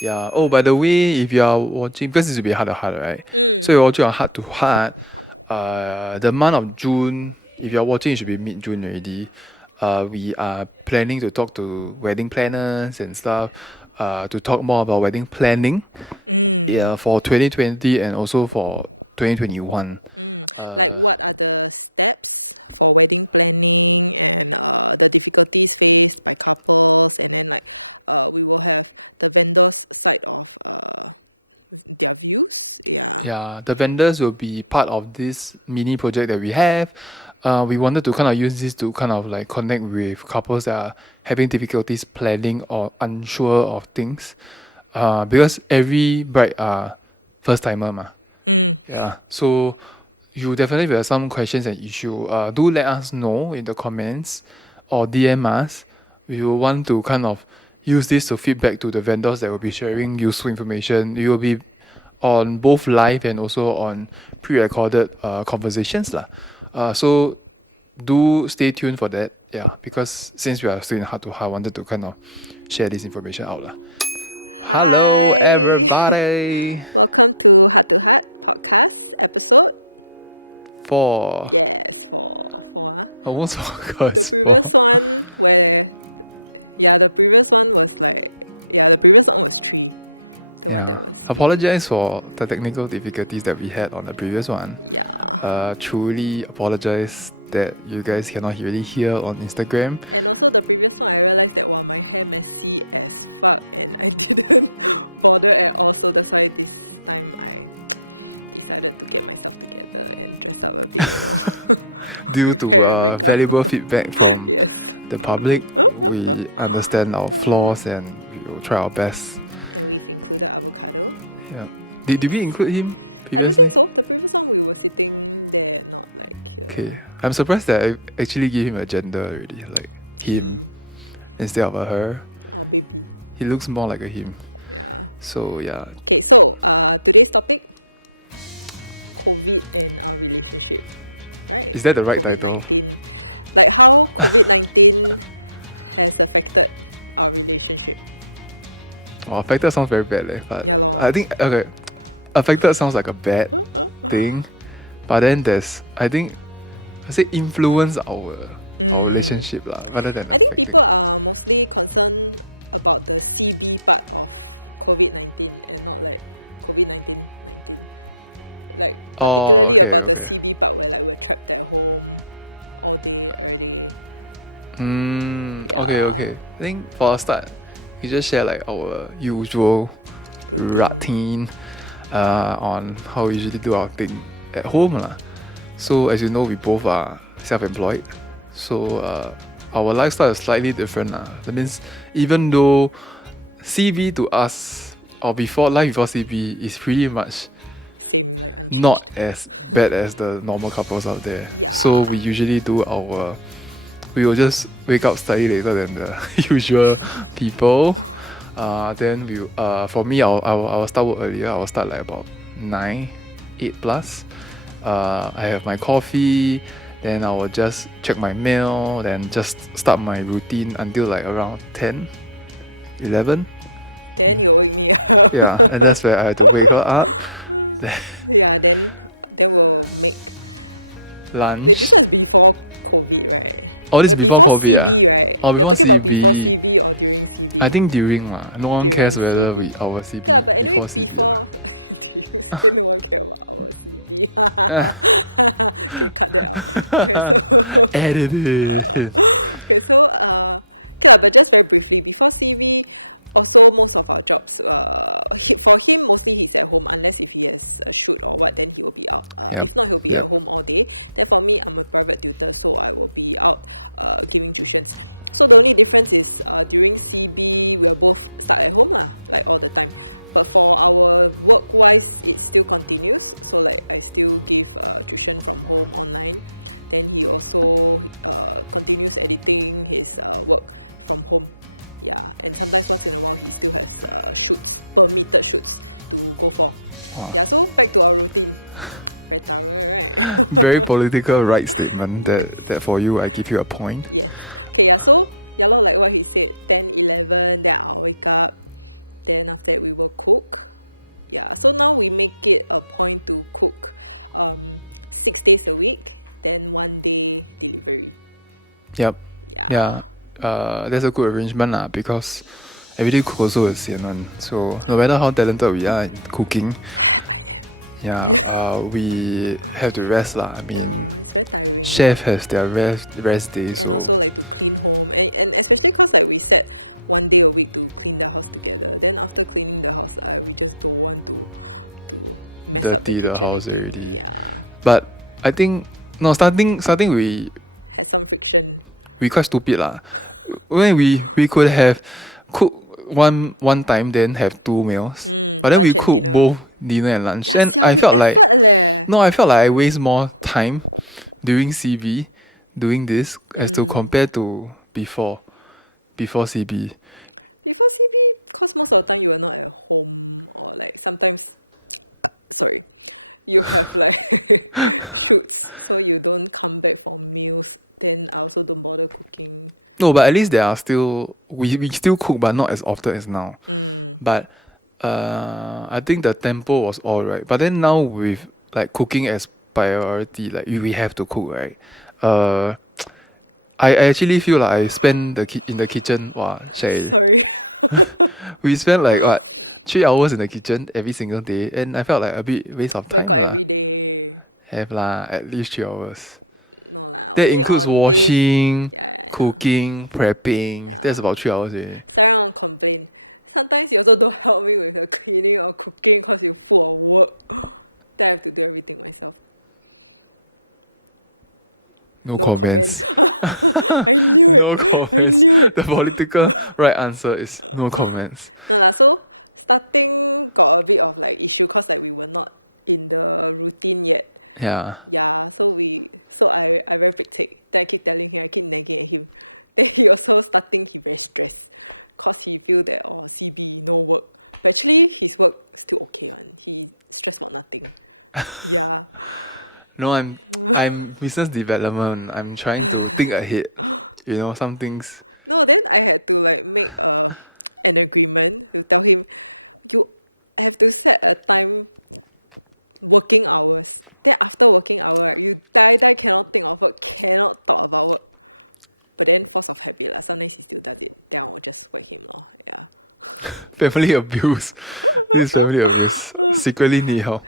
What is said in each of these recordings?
Yeah. Oh, by the way, if you are watching, because this will be heart to heart, right? So you're watching on heart to heart. The month of June, if you're watching, it should be mid June already. We are planning to talk to wedding planners and stuff. To talk more about wedding planning. Yeah, for 2020 and also for 2021. Uh, Yeah, the vendors will be part of this mini project that we have. We wanted to kind of use this to kind of like connect with couples that are having difficulties planning or unsure of things. Because every bride are first timer ma. Yeah. So you definitely will have some questions and issue. Do let us know in the comments or DM us. We will want to kind of use this to feedback to the vendors that will be sharing useful information. You will be on both live and also on pre-recorded conversations lah. So do stay tuned for that. Yeah, because since we are still in heart to heart, I wanted to kind of share this information out lah. Hello everybody. For almost forgot it's for. Yeah. Apologize for the technical difficulties that we had on the previous one. Truly apologize that you guys cannot really hear on Instagram. Due to valuable feedback from the public, we understand our flaws and we will try our best. Yeah. Did we include him previously? Okay. I'm surprised that I actually gave him a gender already, like him instead of a her. He looks more like a him. So yeah. Is that the right title? Oh, affected sounds very bad, but I think okay. Affected sounds like a bad thing, but then there's I think I say influence our relationship lah, rather than affecting. Oh, okay, okay. Okay, okay. I think for a start, we just share like our usual routine on how we usually do our thing at home lah. So as you know, we both are self-employed. So our lifestyle is slightly different lah. That means even though CB to us or before life before CB is pretty much not as bad as the normal couples out there. So we usually do our we will just wake up slightly later than the usual people. Then we for me I'll start work earlier. I'll start like about 9, 8 plus. I have my coffee, then I will just check my mail, then just start my routine until like around 10, 11. Yeah, and that's where I had to wake her up. Then lunch. Oh, this is before COVID ah. Oh, before CB. I think during lah. No one cares whether we our CB before CB lah. Edit it. Yep, yep. Wow. Very political right statement that for you I give you a point. Yep. Yeah. That's a good arrangement lah because everyday cook also is sian one. So no matter how talented we are in cooking, yeah, we have to rest lah. I mean, chef has their rest day, so dirty the house already. But I think no starting we quite stupid lah. When we could have cook one time then have two meals, but then we cook both dinner and lunch. And I felt like no, I felt like I waste more time during CB doing this as to compare to before CB. No, but at least there are still we still cook, but not as often as now. But I think the tempo was all right. But then now with like cooking as priority, like we have to cook, right? Uh, I actually feel like I spend in the kitchen. Wow, shay. We spend like what 3 hours in the kitchen every single day, and I felt like a bit waste of time lah. Have lah, at least 3 hours. That includes washing, cooking, prepping. That's about 3 hours already. No comments. No comments. The political right answer is no comments. Yeah. No, I'm business development. I'm trying to think ahead. You know, some things. Family abuse. This is family abuse. Secretly need help.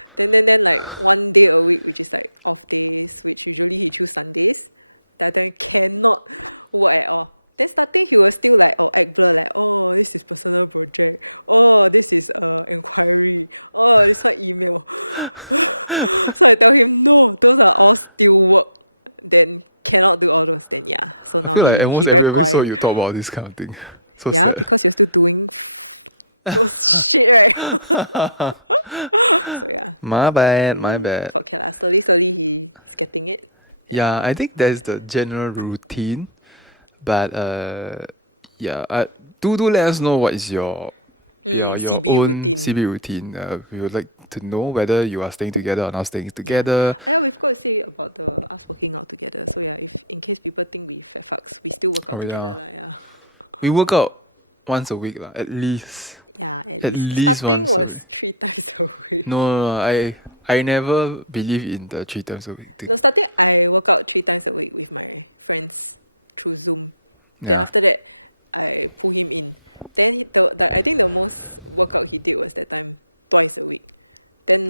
I feel like almost every episode you talk about this kind of thing. So sad. My bad, my bad. Yeah, I think that's the general routine. But yeah, do let us know what is your own CB routine. We would like to know whether you are staying together or not staying together. Oh yeah, we work out once a week lah, at least. At least once a week. No, I never believe in the 3 times a week thing. Yeah,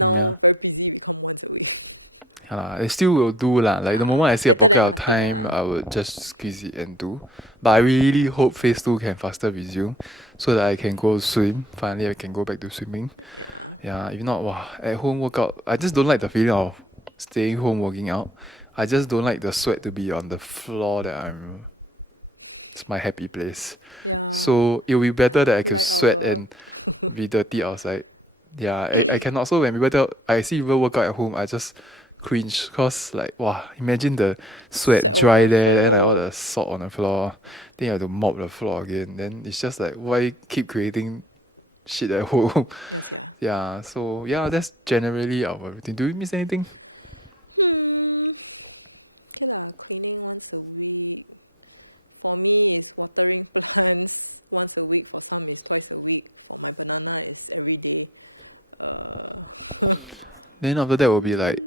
yeah. Yeah, lah, I still will do lah. Like the moment I see a pocket of time, I would just squeeze it and do. But I really hope phase two can faster resume, so that I can go swim. Finally, I can go back to swimming. Yeah, if not, wow, at home workout. I just don't like the feeling of staying home working out. I just don't like the sweat to be on the floor that I'm. It's my happy place. So it will be better that I can sweat and be dirty outside. Yeah, I cannot. So when I see people work out at home, I just cringe because like wow, imagine the sweat dry there and like all the salt on the floor. Then you have to mop the floor again. Then it's just like why keep creating shit at home? Yeah, so yeah, that's generally our routine. Do we miss anything? Then after that will be like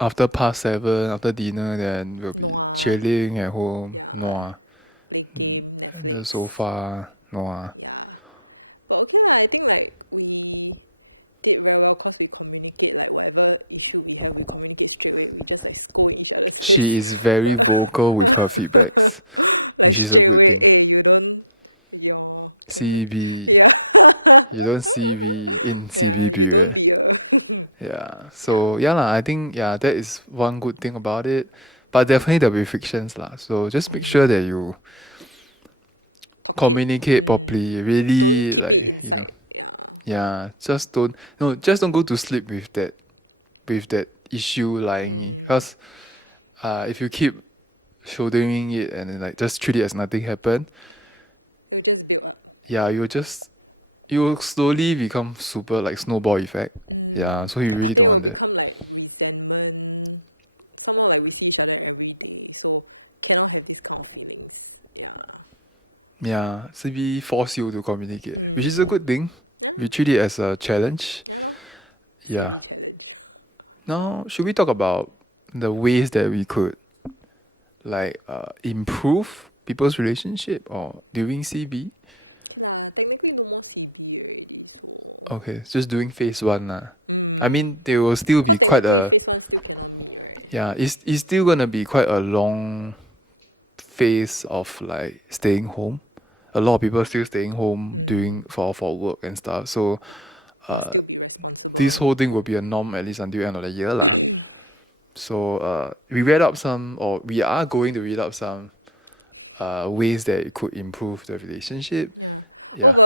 after past 7, after dinner, then we'll be chilling at home, nua, at the sofa, nua. She is very vocal with her feedbacks, which is a good thing. CB, you don't CB in CB period. Yeah. So yeah lah, I think yeah, that is one good thing about it. But definitely there'll be frictions lah. So just make sure that you communicate properly. Really like, yeah, just don't go to sleep with that issue lying. Because if you keep shouldering it and then like just treat it as nothing happened, yeah, you'll slowly become super like snowball effect. Yeah, so you really don't want that. Yeah, CB force you to communicate, which is a good thing. We treat it as a challenge. Yeah. Now, should we talk about the ways that we could like improve people's relationship or during CB? Okay, just doing phase one lah. I mean, there will still be quite a yeah. It's still gonna be quite a long phase of like staying home. A lot of people still staying home doing for work and stuff. So uh, this whole thing will be a norm at least until end of the year lah. So we read up some, or we are going to read up some ways that it could improve the relationship. Yeah.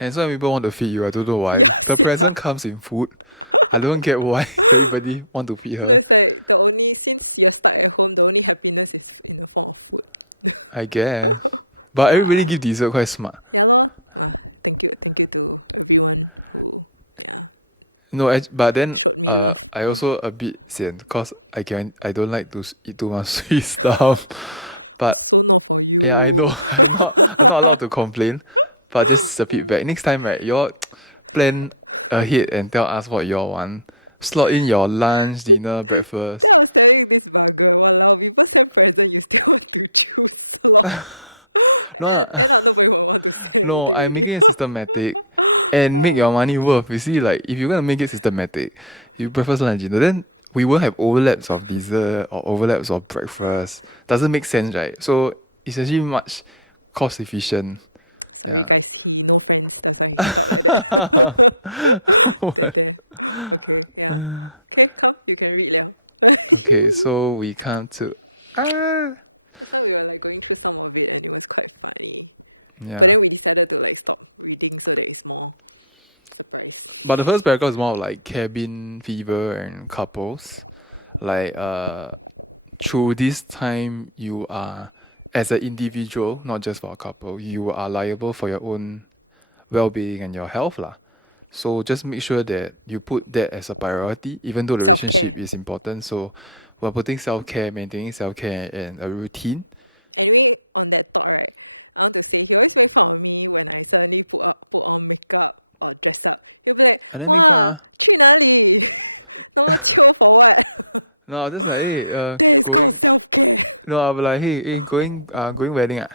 And some people want to feed you. I don't know why. The present comes in food. I don't get why everybody want to feed her. I guess. But everybody give dessert quite smart. No, but then I also a bit sian because I don't like to eat too much sweet stuff. But yeah, I know I'm not allowed to complain. But just a feedback. Next time, right, you all plan ahead and tell us what you all want. Slot in your lunch, dinner, breakfast. No, no, I'm making it systematic and make your money worth. You see, like if you're gonna make it systematic, you breakfast, lunch, dinner, then we won't have overlaps of dessert or overlaps of breakfast. Doesn't make sense, right? So it's actually much cost efficient. Yeah. What? Okay, so we come to ah yeah. But the first paragraph is more of like cabin fever and couples. Like through this time you are as an individual, not just for a couple, you are liable for your own well-being and your health lah. So just make sure that you put that as a priority, even though the relationship is important. So we're putting self-care, maintaining self-care and a routine. And then make fun. No, I'll just like, hey, going. No, I'll be like, hey, going wedding ah.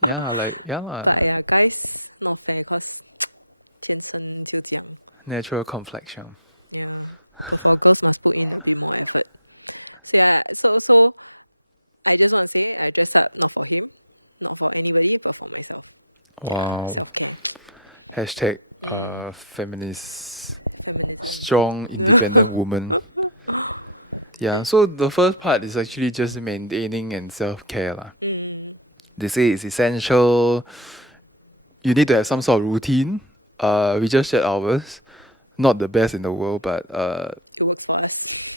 Yeah, like yeah lah, natural complexion. Wow. Hashtag feminist, strong, independent woman. Yeah, so the first part is actually just maintaining and self care lah. They say it's essential. You need to have some sort of routine. We just shared ours. Not the best in the world, but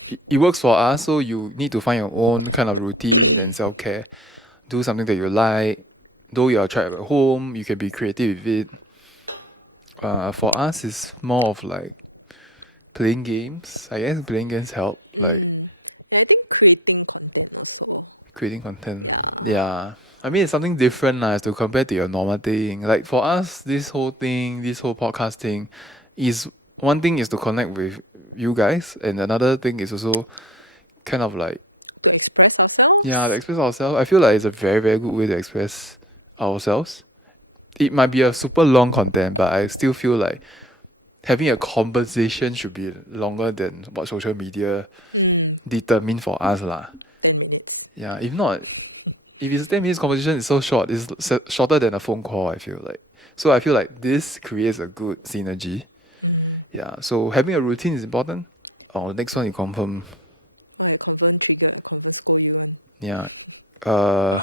it works for us. So you need to find your own kind of routine and self care. Do something that you like. Though you are trapped at home, you can be creative with it. For us, it's more of like playing games. I guess playing games help, like creating content. Yeah. I mean, it's something different as to compare to your normal thing. Like for us, this whole thing, this whole podcast thing, is one thing is to connect with you guys, and another thing is also kind of like, yeah, to express ourselves. I feel like it's a very, very good way to express ourselves. It might be a super long content, but I still feel like having a conversation should be longer than what social media determine for us lah. Yeah, if not, if it's 10 minutes conversation, it's so short. It's shorter than a phone call. I feel like so. I feel like this creates a good synergy. Yeah. So having a routine is important. Oh, the next one you confirm. Yeah. Uh,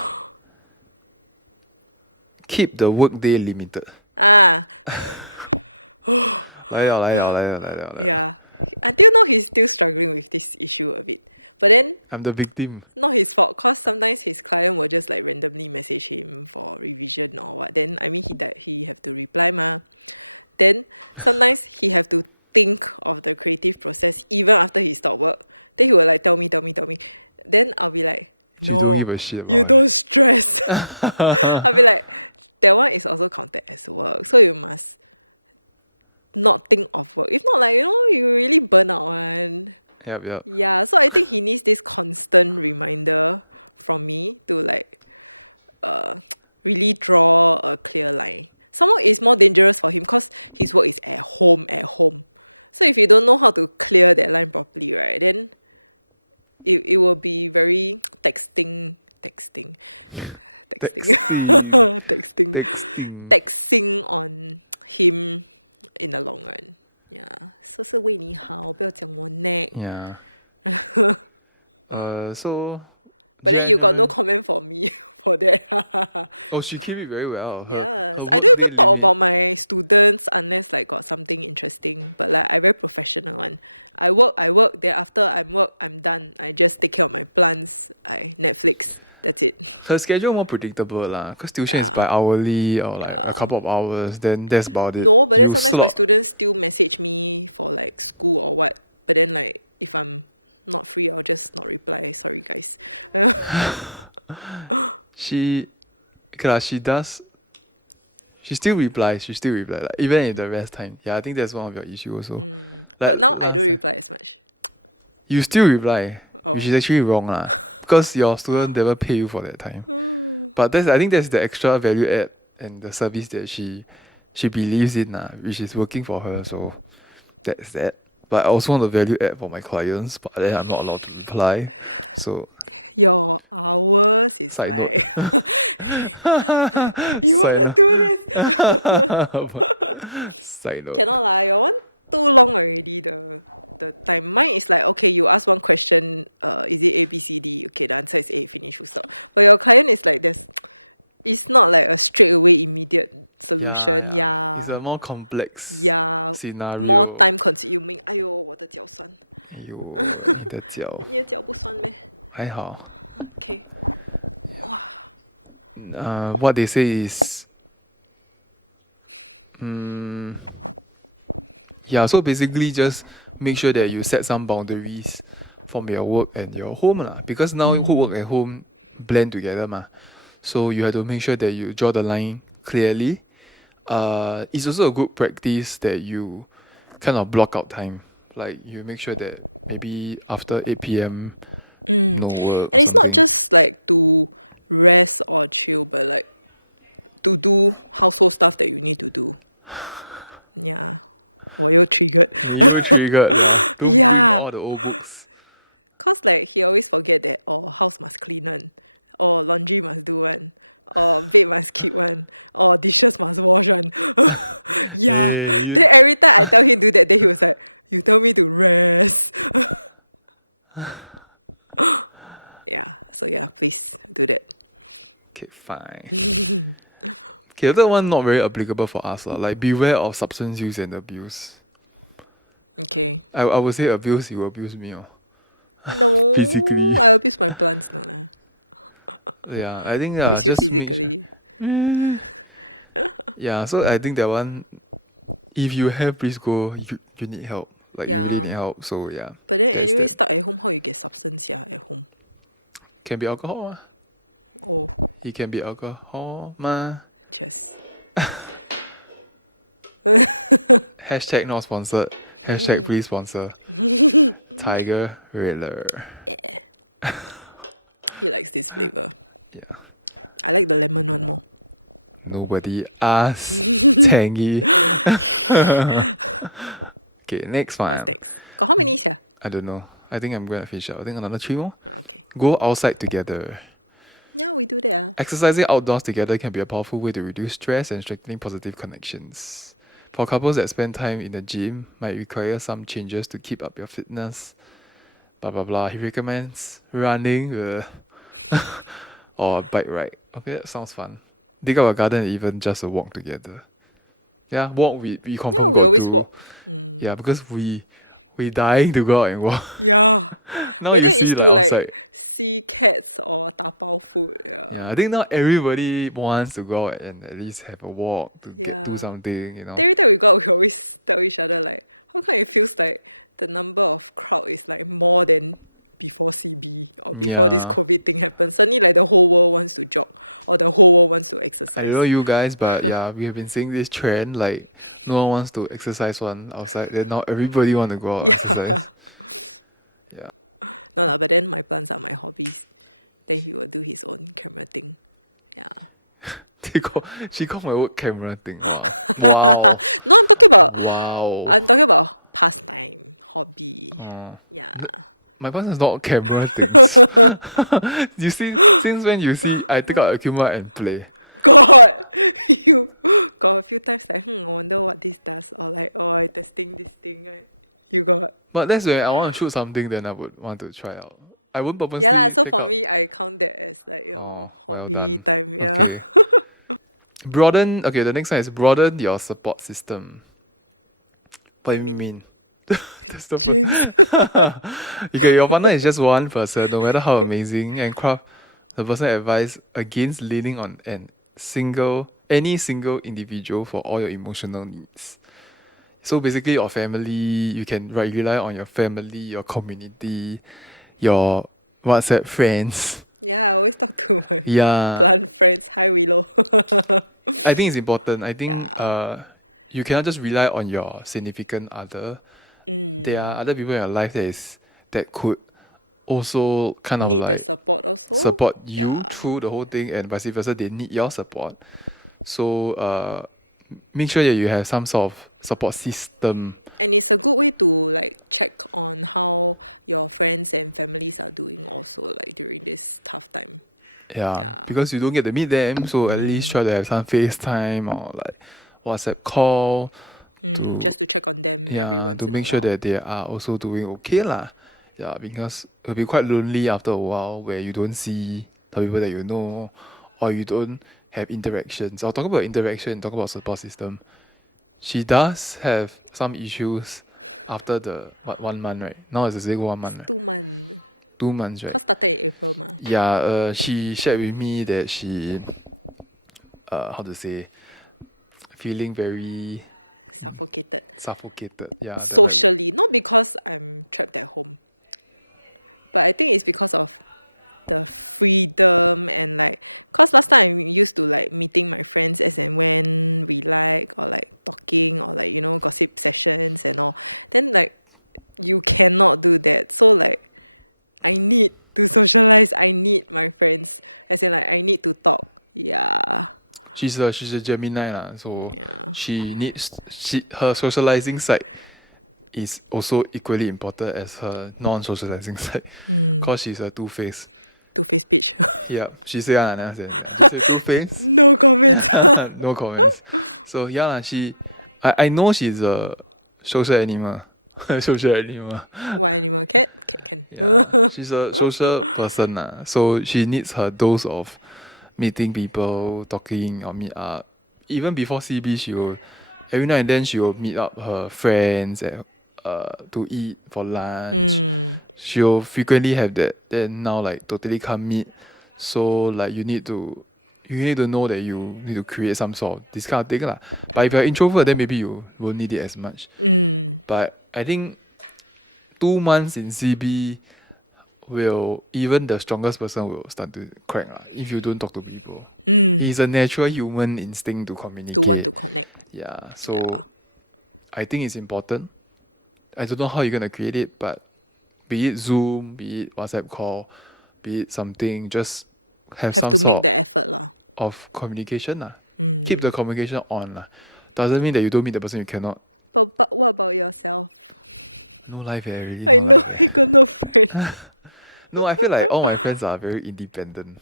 keep the workday limited. 来了。I'm the victim. ，She don't give a shit about it. Yep. Texting. Texting. Yeah. So generally, oh, she keep it very well. Her workday limit. Her schedule more predictable lah, cause tuition is by hourly or like a couple of hours. Then that's about it. You slot. She, okay lah, she does. She still replies. She still replies. Like even in the rest time. Yeah, I think that's one of your issue also. Like last time, you still reply, which is actually wrong lah. Because your student never pay you for that time. But I think that's the extra value add and the service that she believes in lah, which is working for her. So that's that. But I also want the value add for my clients, but then I'm not allowed to reply. So side note. Side note. Side note. Yeah. It's a more complex scenario. 哎呦，你的脚还好。What they say is, mm, yeah. So basically, just make sure that you set some boundaries from your work and your home lah. Because now work and home blend together ma. So you have to make sure that you draw the line clearly. It's also a good practice that you kind of block out time. Like you make sure that maybe after 8 p.m. no work or something. 你又 triggered 了。Don't bring all the old books. 哎，you Okay, fine. Okay, that one not very applicable for us lah. Like beware of substance use and abuse. I would say abuse, you abuse me, physically. Yeah, I think just make sure. Eh, yeah, so I think that one, if you have, please go. You need help. Like you really need help. So yeah, that's that. Can be alcohol, mah. It can be alcohol, ma. Hashtag not sponsored. Hashtag please sponsor. Tiger Railer. Yeah. Nobody asked. Tangy. Okay, next one. I don't know. I think I'm gonna finish up. I think another three more. Go outside together. Exercising outdoors together can be a powerful way to reduce stress and strengthening positive connections. For couples that spend time in the gym, might require some changes to keep up your fitness. Blah blah blah. He recommends running or a bike ride. Okay, that sounds fun. Dig up a garden and even just a walk together. Yeah, walk we confirm got do. Yeah, because we dying to go out and walk. Now you see like outside. Yeah, I think now everybody wants to go out and at least have a walk to get do something. Yeah. I don't know you guys, but yeah, we have been seeing this trend like no one wants to exercise one outside. Then now everybody want to go out and exercise. Yeah. She called my work camera thing. Wow. Wow. Wow. Oh. Th- My boss is not camera things. You see, since when you see I take out a camera and play. But that's when I want to shoot something, then I would want to try out. I wouldn't purposely take out. Oh, well done. Okay. Broaden. Okay, the next one is broaden your support system. What do you mean? That's the first. Okay, your partner is just one person, no matter how amazing and craft. The person advised against leaning on any single individual for all your emotional needs. So basically, your family, you can rely on your family, your community, your WhatsApp friends. Yeah, I think it's important. I think you cannot just rely on your significant other. There are other people in your life that could also kind of like support you through the whole thing, and vice versa. They need your support. So make sure that you have some sort of support system. Yeah, because you don't get to meet them, so at least try to have some FaceTime or like WhatsApp call to to make sure that they are also doing okay lah. Yeah, because it'll be quite lonely after a while where you don't see the people that you know or you don't have interactions. I'll talk about interaction, talk about support system. She does have some issues after the 1 month, right? Now it's a 1 month, right? 2 months, right? Yeah, she shared with me that she how to say feeling very suffocated. Yeah, that right. She's a Gemini lah, so her socializing side is also equally important as her non-socializing side, cause she's a two-face. Yeah, she say I never say that. Just say two-face. No comments. So yeah lah, I know she's a social animal. Social animal. Yeah, she's a social person lah. So she needs her dose of meeting people, talking or meet up. Even before CB, every now and then she will meet up her friends to eat for lunch. She'll frequently have that. Then now like totally can't meet. So like you need to know that you need to create some sort of this kind of thing lah. But if you're introvert, then maybe you won't need it as much. But I think 2 months in CB will even the strongest person will start to crack lah if you don't talk to people. It's a natural human instinct to communicate. Yeah, so I think it's important. I don't know how you're gonna create it, but be it Zoom, be it WhatsApp call, be it something, just have some sort of communication lah. Keep the communication on lah. Doesn't mean that you don't meet the person you cannot. No life really no life No, I feel like all my friends are very independent.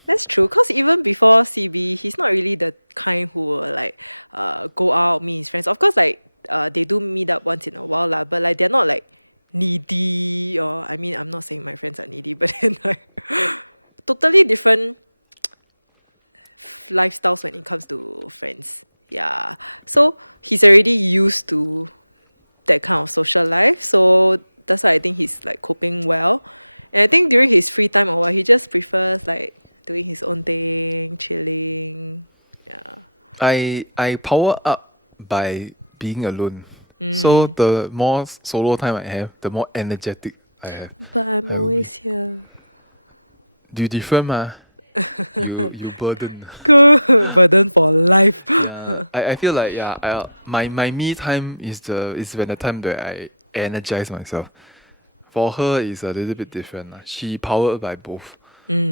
I power up by being alone. So the more solo time I have, the more energetic I have. I will be. You different mah? You burden. Yeah, I feel like yeah, my me time is when the time that I energize myself. For her is a little bit different lah. She powered by both.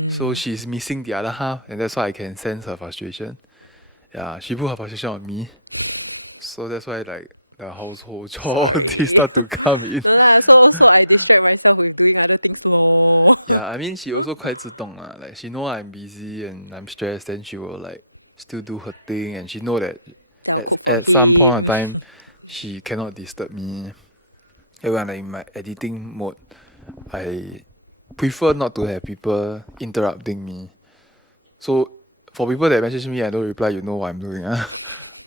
So she's missing the other half, and that's why I can sense her frustration. Yeah, she put her frustration on me. So that's why like the household chore they start to come in. Yeah, I mean she also quite 自动 lah. Like she know I'm busy and I'm stressed, then she will like still do her thing, and she know that at some point of time she cannot disturb me. And when I'm in my editing mode, I prefer not to have people interrupting me. So for people that message me, I don't reply. You know what I'm doing. A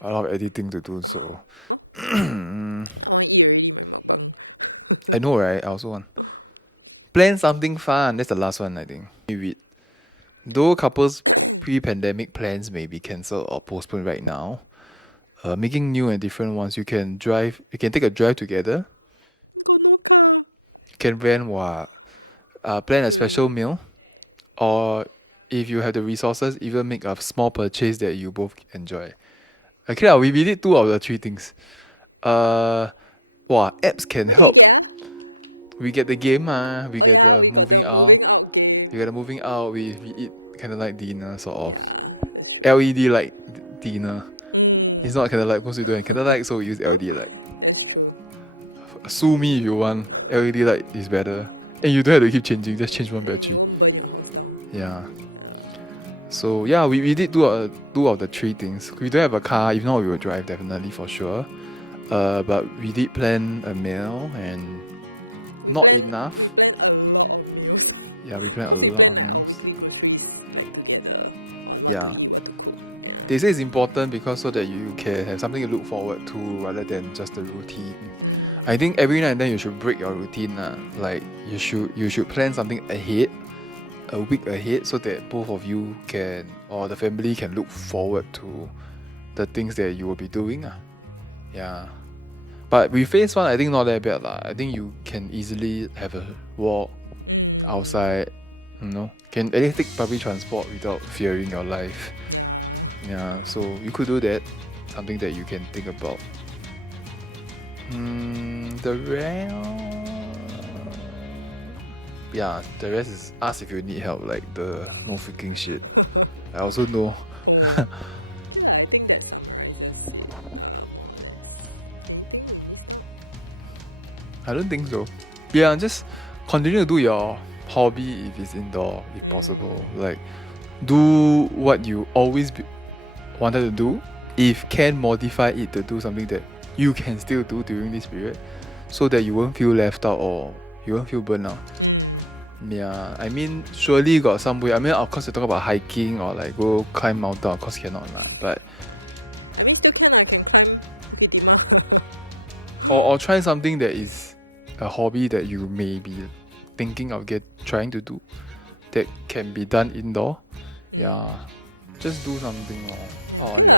lot of editing to do. So I know, right? I also want plan something fun. That's the last one, I think. With though couples pre-pandemic plans may be cancelled or postponed right now, making new and different ones. You can drive. You can take a drive together. You can rent what? Plan a special meal, or if you have the resources, even make a small purchase that you both enjoy. Okay, we did two of the three things. Apps can help. We get the game, we get the moving out. We get the moving out. We eat candlelight dinner, sort of. LED light dinner. It's not candlelight because we don't have candlelight, so we use LED light. Sue me if you want. LED light is better. And you don't have to keep changing, just change one battery. Yeah. So yeah, we did two of the three things. We don't have a car, if not we will drive definitely for sure. But we did plan a meal and not enough. Yeah, we planned a lot of meals. Yeah. They say it's important because so that you can have something to look forward to rather than just the routine. I think every now and then you should break your routine. Like you should plan something ahead, a week ahead, so that both of you can or the family can look forward to the things that you will be doing. Yeah. But with phase one, I think not that bad. I think you can easily have a walk outside, can at least take public transport without fearing your life. Yeah, so you could do that. Something that you can think about. The rest is ask if you need help, like the no freaking shit. I also know. I don't think so. Yeah, just continue to do your hobby if it's indoor, if possible. Like, do what you always wanted to do. If can modify it to do something that you can still do during this period, so that you won't feel left out or you won't feel burnt out. Yeah, I mean, surely got some way. I mean, of course, you talk about hiking or like go climb mountain, of course, cannot lah. But or try something that is a hobby that you may be thinking of trying to do that can be done indoor. Yeah, just do something. Oh, yeah.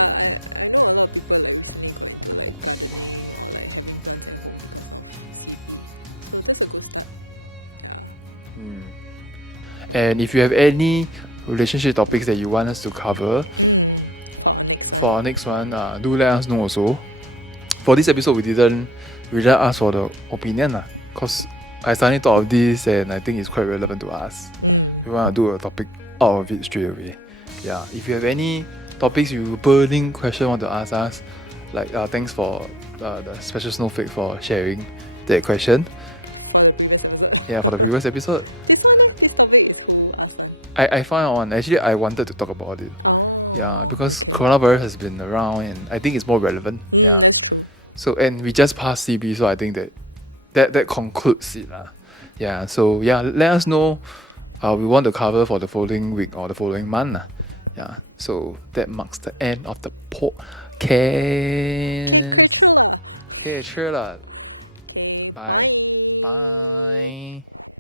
Hmm. And if you have any relationship topics that you want us to cover for our next one, do let us know also. For this episode, we didn't ask for the opinion cause I suddenly thought of this and I think it's quite relevant to us. We want to do a topic out of it straight away. Yeah, if you have any topics you burning question want to ask us, like thanks for the special snowflake for sharing that question. Yeah, for the previous episode, I found out one. Actually, I wanted to talk about it. Yeah, because coronavirus has been around and I think it's more relevant. Yeah. So and we just passed CB, so I think that concludes it lah. Yeah. So yeah, let us know. We want to cover for the following week or the following month lah. Yeah. So that marks the end of the podcast. Okay, sure lah. Bye. Bye.